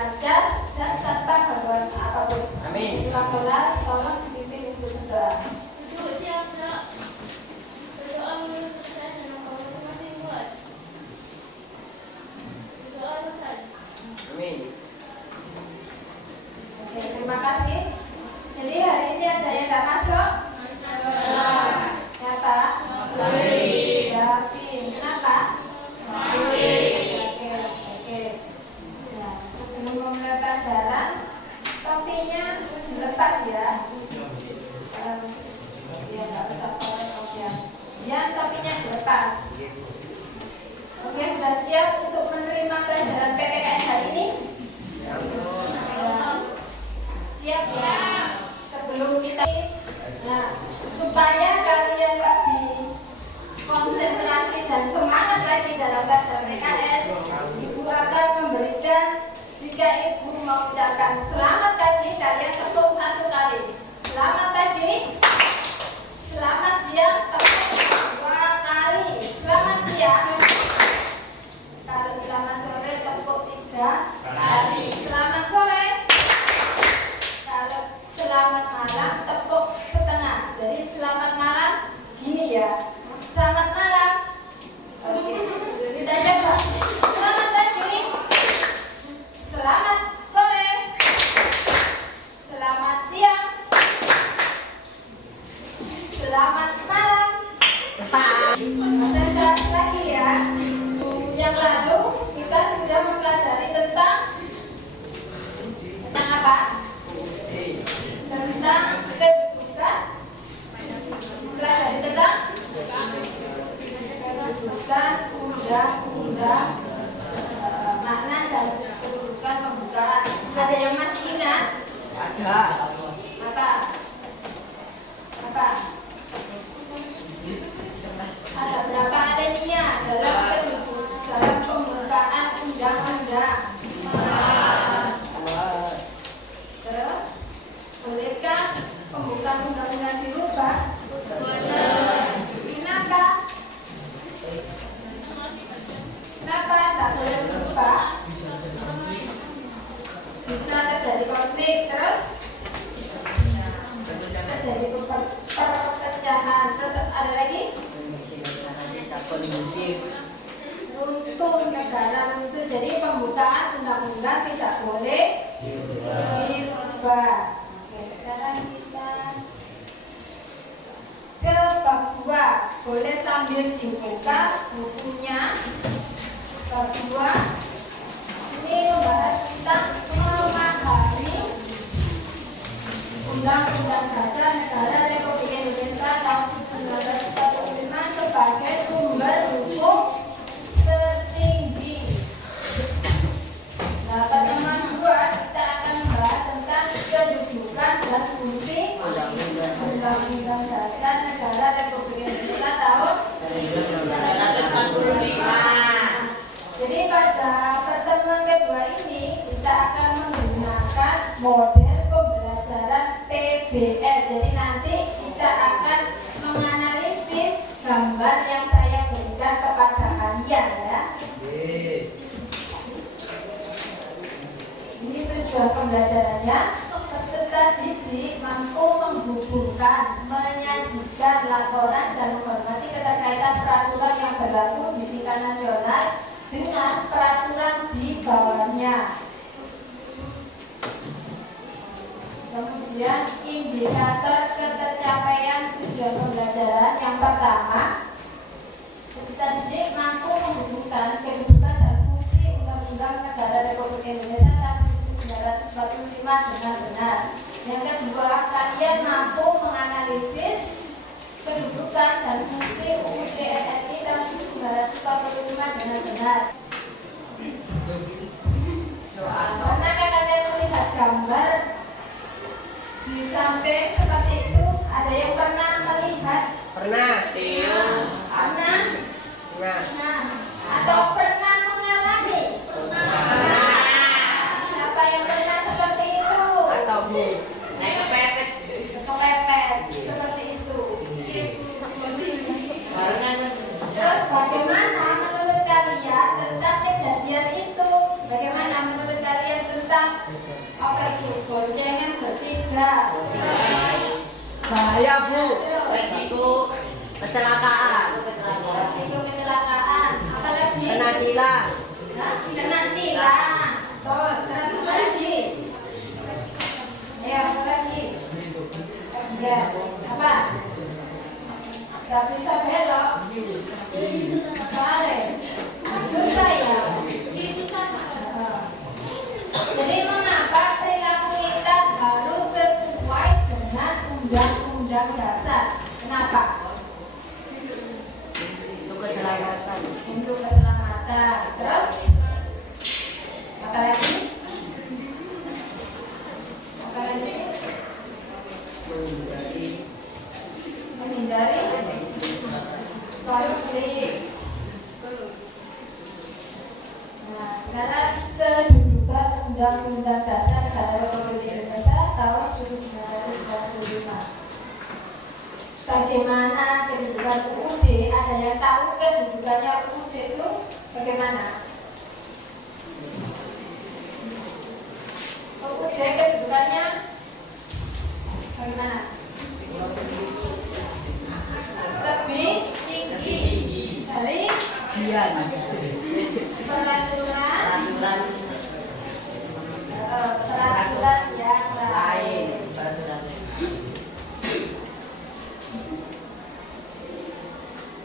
lancar dan tanpa gangguan apapun. Amin. Setelah kelas, tolong dipimpin untuk berdoa. Amin. Oke, terima kasih. Jadi hari ini ada yang nggak masuk? Siapa? Davin. Kenapa? Oke. Nah, sebelum memulai pelajaran, topinya dilepas ya. Ya nggak usah pakai kopiah. Ya, topinya dilepas. Oke, sudah siap untuk menerima pelajaran PPKN hari ini? Siap ya. Sebelum kita, nah, supaya kalian lebih konsentrasi dan semangat lagi dalam pelajaran PPKN, Ibu akan memberikan, jika Ibu mengucapkan selamat pagi, kalian tepuk 1 kali. Selamat pagi. Selamat siang, tepuk 2 kali. Selamat siang. Kalau selamat sore, tepuk 3 kali. Selamat sore. Kalau selamat malam, tepuk setengah. Jadi selamat malam, gini ya. Selamat malam. Oke, kita coba. Selamat pagi. Selamat sore. Selamat siang. Selamat malam. Konsentrasi lagi ya. Yang lalu kita sudah mempelajari tentang apa? Tentang kedudukan. Pelajari tentang kedudukan, undang-undang, makna dan kedudukan pembukaan. Ada yang masih ingat? Ada. Apa? Apa? Ada berapa alinea dalam dalam pembukaan undang-undang? Terus, bolehkah pembukaan undang-undang dirubah? Kenapa? Kenapa tak boleh berubah? Bisa terjadi konflik, terus terjadi perpecahan. Terus ada lagi? Runtuh negara runtuh. Jadi pembukaan undang-undang tidak boleh dirubah. Oke, sekarang kita ke bab 2. Boleh sambil dibuka bukunya. Bab 2 ini membahas tentang memahami Undang-Undang Dasar Negara Republik Indonesia tahun 1945 sebagai sumber hukum tertinggi. Nah, pertemuan 2 kita akan membahas tentang kedudukan dan fungsi Undang-Undang Dasar Negara Republik Indonesia tahun 1945. Jadi pada pertemuan kedua ini kita akan menggunakan model pembelajaran PBL. Jadi nanti kita akan menganalisis gambar yang saya berikan kepada kalian ya. Ini tujuan pembelajarannya. Peserta didik mampu menghubungkan, menyajikan laporan dan menghormati keterkaitan peraturan yang berlaku di tingkat nasional dengan peraturan di bawahnya. Kemudian indikator ketercapaian tujuan pembelajaran yang pertama, peserta didik mampu menghubungkan kedudukan dan fungsi Undang-Undang Negara Republik Indonesia tahun 1945 dengan benar. Yang kedua, kalian mampu menganalisis kedudukan dan fungsi UUD NSI tahun 1945 dengan benar. Karena kalian melihat gambar di samping seperti itu, ada yang pernah melihat? Pernah. Pernah? Pernah. Atau pernah mengalami? Pernah. Siapa yang pernah seperti itu? Atau bu. Kepepet seperti itu. Terus bagaimana menurut kalian tentang kejadian itu? Bagaimana menurut kalian tentang tentang apa itu boncengan bertiga. Bahaya, Bu. Resiko Kecelakaan. Resiko kecelakaan. Apa lagi? Kena tilang. Hah? Kena tilang. Tuh, terus apa lagi? Ayo, apa lagi? Ya, apa? Gak bisa belok. Balik. Susah ya? Jadi mengapa perilaku kita harus sesuai dengan Undang-Undang Dasar? Kenapa? Untuk keselamatan. Untuk keselamatan. Terus? Apa lagi? Apa lagi? Menghindari konflik. Nah, sekarang kedudukan Undang-Undang Dasar Negara Republik Indonesia tahun 1945. Bagaimana kedudukan UUD? Ada yang tahu kedudukannya UUD itu bagaimana? UUD kedudukannya bagaimana? Lebih tinggi dari Jian. peraturan Peraturan yang lain. Peraturan.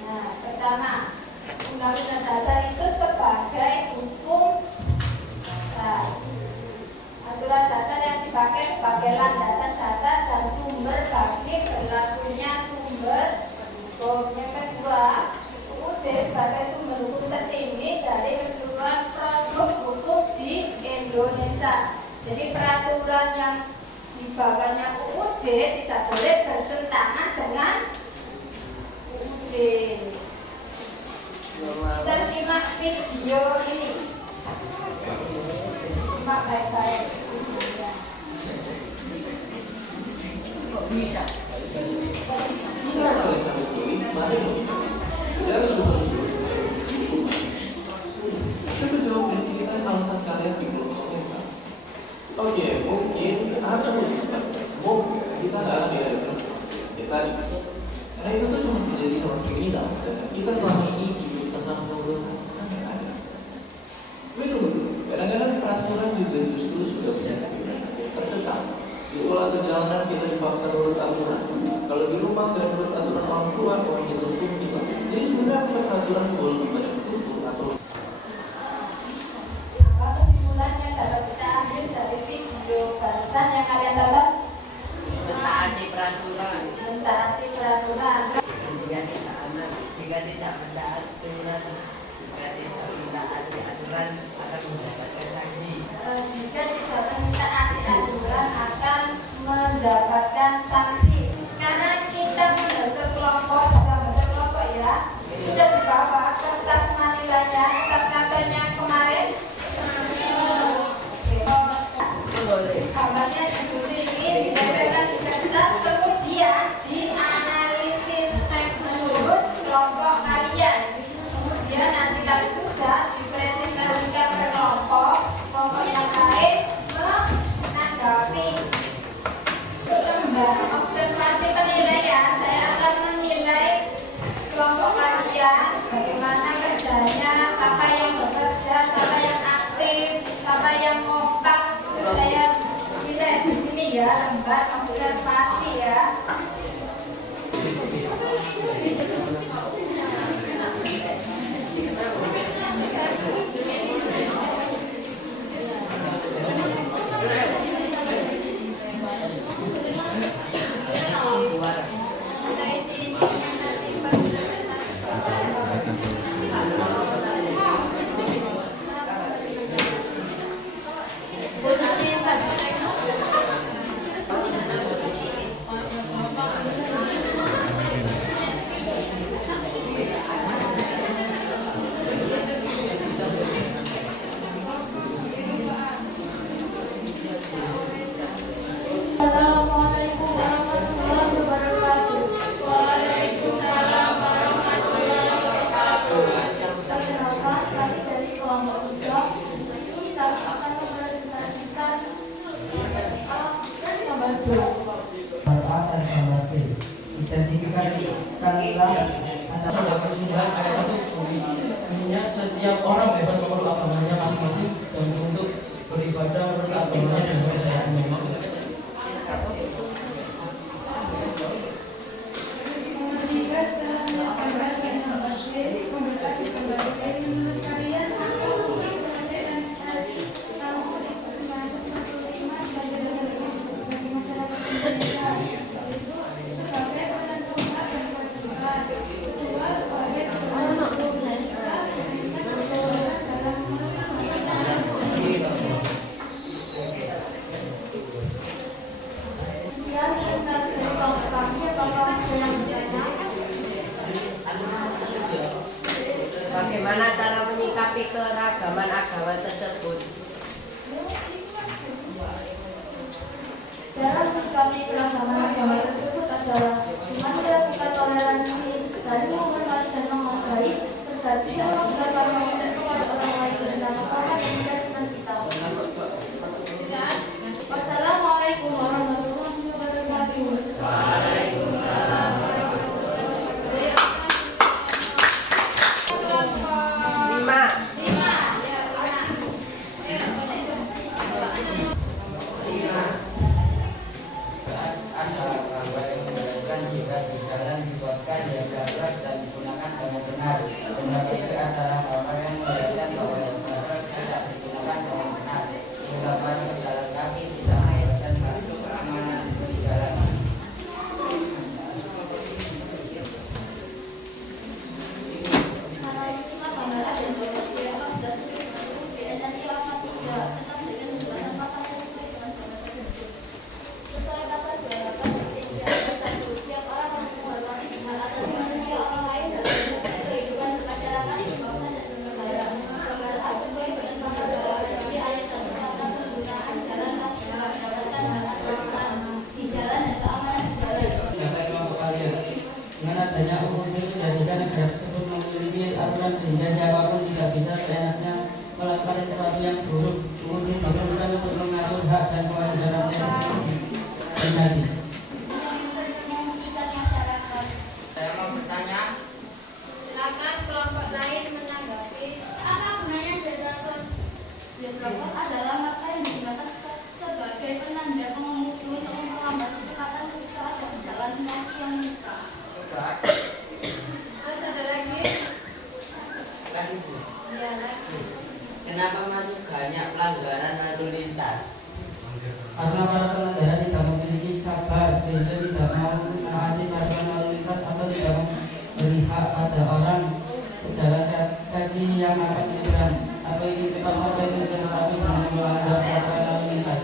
Nah, pertama, Undang-Undang Dasar itu sebagai hukum dasar. Aturan dasar yang dipakai sebagai landasan dasar dan sumber bagi berlakunya sumber hukum. Yang kedua, UUD sebagai sumber hukum tertinggi dari keseluruhan produk hukum di Indonesia. Jadi peraturan yang dibawahnya UUD tidak boleh bertentangan dengan UUD. Kita simak video ini. Simak baik-baik videonya. Kok bisa? Coba jawab dan ceritakan alasan kalian di kelompok kita. Oke, mungkin ada mungkin semoga kita nggak akan dihadapkan seperti yang tadi. Karena itu tuh cuma terjadi sama kriminal. Sedangkan kita selama ini hidup tentang pemberontakan yang ada. Tapi tunggu dulu. Kadang-kadang peraturan juga justru sudah punya kebebasan terkekang. Di sekolah atau jalanan kita dipaksa menurut aturan. Kalau di rumah nggak menurut aturan orang tua, orang itu pun juga. Jadi sebenarnya peraturan boleh lebih banyak tutup atau Apa kesimpulannya dapat kita ambil dari video barusan yang kalian tonton? Mentaati peraturan. Mentaati peraturan. Jika tidak mentaati aturan, jika tidak mentaati aturan akan mendapatkan sanksi. Jika tidak mentaati aturan akan mendapatkan sanksi. Sekarang kita membentuk kelompok, sudah membentuk kelompok ya. Sudah dibawa kertas manilanya, kertas kartonnya kemarin. Boleh. Gambarnya seperti ini, ditempelkan di kertas, kemudian dianalisis menurut kelompok kalian. Kemudian nanti kalau sudah dipresentasikan ke kelompok yang lain menanggapi. Lembar observasi penilaian, saya akan menilai kelompok kalian bagaimana kerjanya, siapa yang bekerja, siapa yang aktif, siapa yang kompak. Itu saya nilai di sini ya, lembar observasi ya. Manfaat dan khawatir. Identifikasi kalilah Ada kesimpulan ayat 1 bunyinya setiap orang bebas memeluk agamanya masing-masing dan untuk beribadah menurut agamanya dan kepercayaannya. Jika setelah melaksanakan dengan bersih, memberikan kembali menurut kalian apa fungsi kemerdekaan hati tahun 1945 sebagai dasar hidup bagi masyarakat Indonesia, yaitu sebagai penentu hak dan kewajiban, kedua sebagai penentu dinamika pendidikan kebebasan dalam menentukan sekian prestasi dari kelompok kami apakah ada yang bertanya? Bagaimana cara menyikapi keragaman agama tersebut? Cara menyikapi keragaman agama tersebut adalah dengan melakukan toleransi, saling menghormati dan menghargai, serta tidak memaksa dan kepada orang lain karena Tuhan yang menjadikan kita. Wassalamualaikum warahmatullahi wabarakatuh. Lima. ada hamba yang menjelaskan jika di jalan dibuatkan yang darurat dan digunakan dengan benar. Yang ketiga adalah hamba yang menjelaskan bahwa yang darurat tidak digunakan dengan benar, sehingga para pejalan kaki tidak mendapatkan keamanan di jalan. Bapak kelompok kalian, dengan adanya umum ini menjadikan negara tersebut memiliki aturan sehingga siapapun tidak bisa seenaknya melakukan sesuatu yang buruk. Kemudian diperlukan untuk mengatur hak dan kewajiban pribadi. Saya mau bertanya. Silakan kelompok lain menanggapi. Apa gunanya zebra cross? Zebra cross adalah marka yang digunakan sebagai penanda pengemudi untuk memperlambat kecepatan ketika ada pejalan kaki yang menyerang. Terus ada lagi? Kasih Bu. Iya lagi. Kenapa masih banyak pelanggaran lalu lintas? Karena para pengendara tidak memiliki sabar sehingga tidak mau menaati peraturan lalu lintas atau tidak memberi hak pada orang pejalan kaki yang akan menyeberang atau ingin cepat sampai tujuan tetapi dengan melanggar peraturan lalu lintas.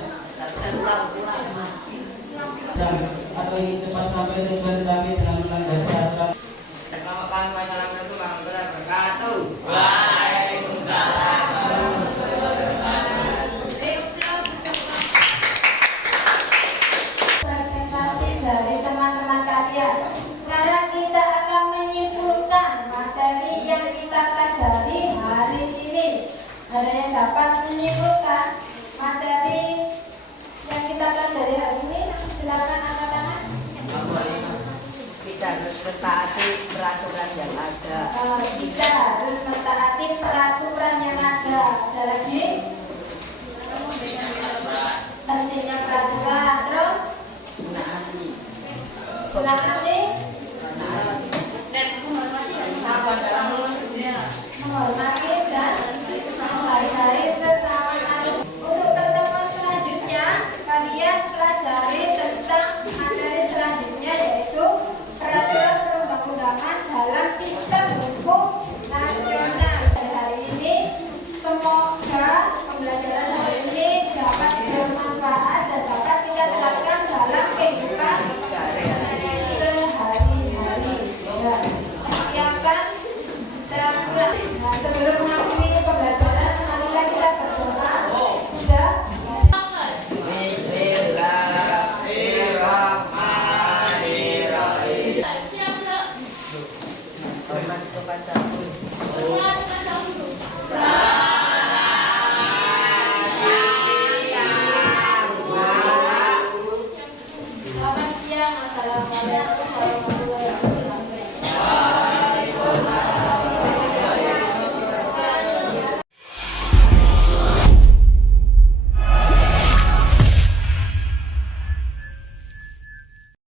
Dan atau ingin cepat sampai tujuan tetapi dengan melanggar peraturan. Kelompok kami wassalamualaikum warahmatullahi wabarakatuh. Presentasi dari teman-teman kalian. Sekarang kita akan menyimpulkan materi yang kita pelajari hari ini. Ada yang dapat menyimpulkan materi yang kita pelajari hari ini? Silakan angkat tangan. Kita harus mentaati peraturan yang ada. Kita harus mentaati peraturan yang ada. Ada lagi? Pentingnya peraturan. Terus? Menaati. Silakan